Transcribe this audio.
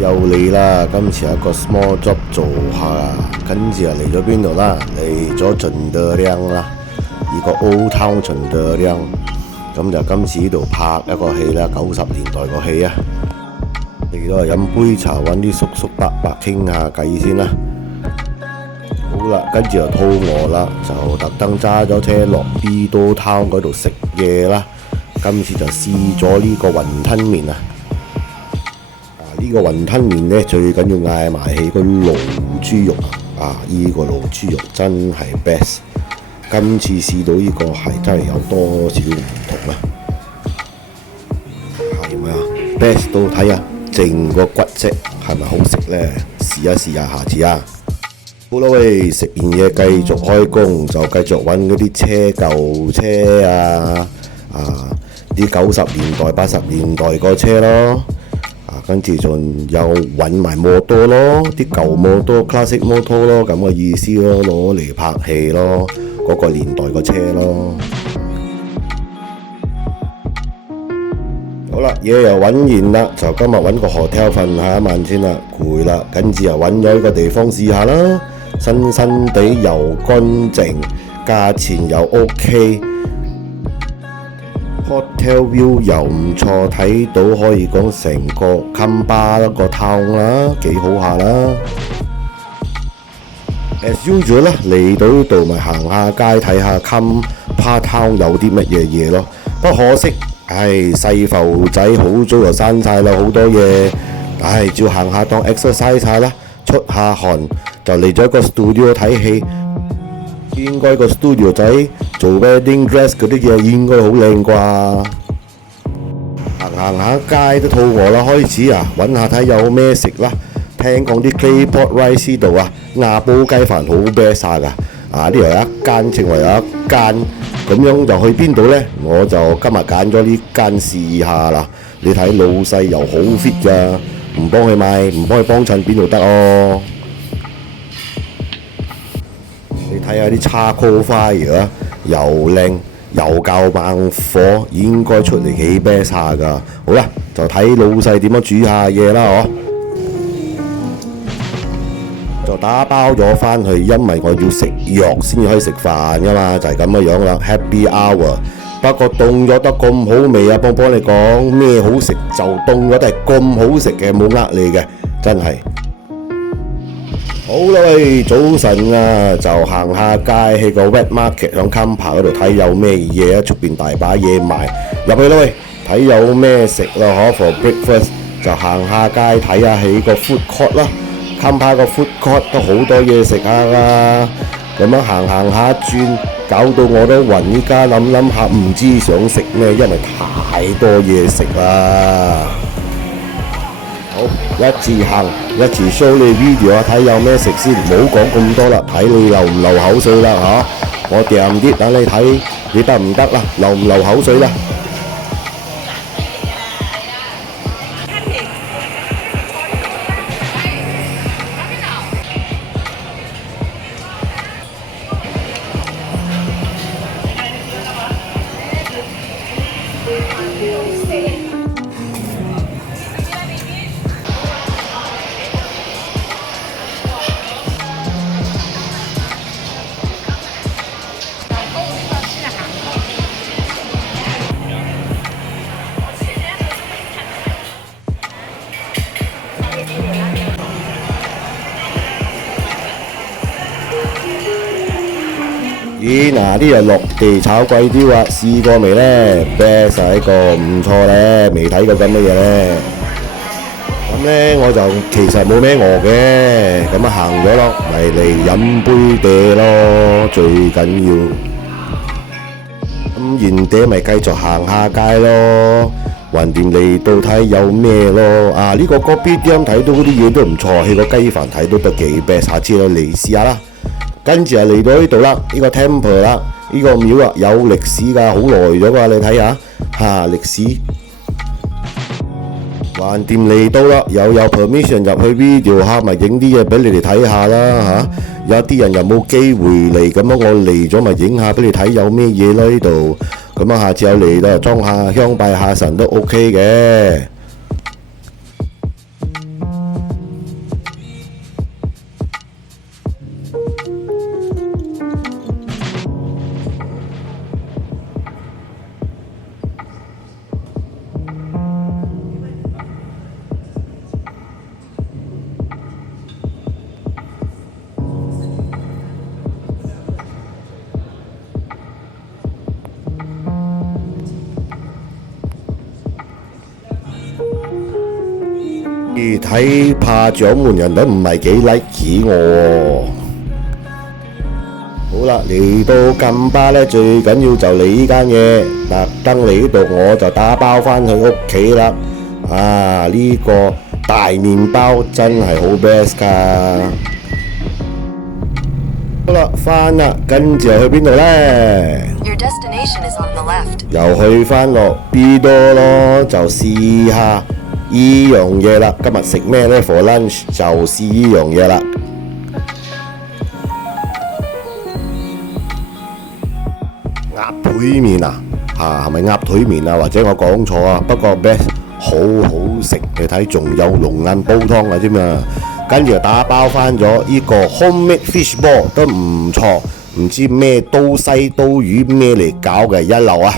又嚟啦！今次有一個 small job 做下啦，跟住又嚟咗邊度啦？嚟咗循德亮啦，呢個 Old Town 循德亮。咁就今次呢度拍一個戲啦，90年代個戲啊。嚟到飲杯茶，揾啲叔叔伯伯傾下偈先啦。好啦，跟住就肚餓啦，就特登揸咗車落 Old Town 嗰度食嘢啦。今次就試咗呢個雲吞麵啊！呢個雲吞麵呢，最緊要嗌埋起個驢豬肉啊！呢個驢豬肉真係 best。今次試到呢個係真係有多少唔同啊？係咪啊？best 到睇下剩個骨質係咪好食呢？試一試下，下次啊！好啦喂，食完嘢繼續開工，就繼續揾嗰啲車舊車啊！啲90年代、80年代個車咯。跟住仲有揾埋摩多咯，啲舊摩多、classic 摩多咯，咁嘅意思咯，攞嚟拍戲咯，嗰個年代個車咯。好啦，嘢又揾完啦，就今日揾個 hotel 瞓下一晚先啦，攰啦，跟住又揾咗一個地方試下啦，新新地又乾淨，價錢又 OK。Hotel view 又唔錯，睇到可以講成個 Kempa 一個 town 啦，幾好下啦。As usual 啦，嚟到呢度咪行下街睇下 Kempa town 有啲乜嘢嘢咯。不過可惜，細埠仔好早就閂晒啦，好多嘢。照行下當 exercise 下啦，出下汗就嚟咗個 studio 睇戲。應該個 studio 仔做 wedding dress 嗰啲嘢應該好靚啩。行下街都肚餓啦，開始揾下睇有咩食啦。聽講啲 Claypot Rice 度亞煲雞飯好 best 㗎。呢度有一間，另外有一間，咁樣就去邊度呢？我就今日揀咗呢間試下啦。你睇老細又好 fit 㗎，唔幫佢買，唔幫佢幫襯邊度得哦。你睇下啲charcoal fire又靚又夠猛火，應該出嚟幾啤下㗎。好啦，就睇老細點樣煮下嘢啦，就打包咗返去，因為我要食藥先至可以食飯㗎嘛，就係咁嘅樣啦。Happy hour， 不過凍咗得咁好味啊！幫你講咩好食就凍咗都係咁好食嘅，冇呃你嘅，真係。好啦喂，早晨啊，就行下街，去個 wet market 響 Kempa 嗰度睇有咩嘢啊，出邊大把嘢賣，入去啦喂，睇有咩食啦for breakfast 就行下街睇下喺個 food court 啦。Kempa 個 food court 都好多嘢食下㗎，咁樣行下轉，搞到我都暈，依家諗下唔知想食咩，因為太多嘢食啦。好，一字行一字 show 你 video 睇有咩食先，唔好講咁多啦，睇你流唔流口水啦我掂啲等你睇，你得唔得啦？流唔流口水啦？咦，啲人落地炒貴啲啊，試過未呢？ best 係一個唔錯呢，未睇過咁嘅嘢呢。咁呢，我就其實冇咩餓嘅，咁行咗咯，咪嚟飲杯嗲咯，最緊要。咁完嗲咪繼續行下街咯，橫掂嚟到睇有咩咯。呢個kopitiam睇到嗰啲嘢都唔錯，起個雞飯睇都得幾 best，下次嚟試下啦。跟住嚟到呢度啦，呢個 temple 啦，呢個廟有歷史㗎，好耐咗㗎，你睇下歷史。橫掂嚟到啦，又有 permission 入去 video 下，咪影啲嘢俾你哋睇下啦有啲人又冇機會嚟，咁樣我嚟咗咪影下俾你睇有咩嘢咯呢度。咁下次有嚟到裝下香拜下神都 OK 嘅。睇怕掌門人都唔係幾 like 我。好啦，嚟到金巴呢，最緊要就嚟呢間嘢，特登嚟呢度我就打包返去屋企啦。呢個大麵包真係好 best 噶。好啦，返啦，跟住又去邊度呢？ Your destination is on the left. 又去返落 B 多咯，就試下依樣嘢啦。今日食咩呢 for lunch 就試依樣嘢啦。鴨腿麵啊，係咪鴨腿麵啊？或者我講錯啊？不過 best 好好食，你睇仲有龍眼煲湯嘅啫嘛。跟住打包返咗呢個 homemade fish ball 都唔錯，唔知咩刀西刀魚咩嚟搞嘅一流啊！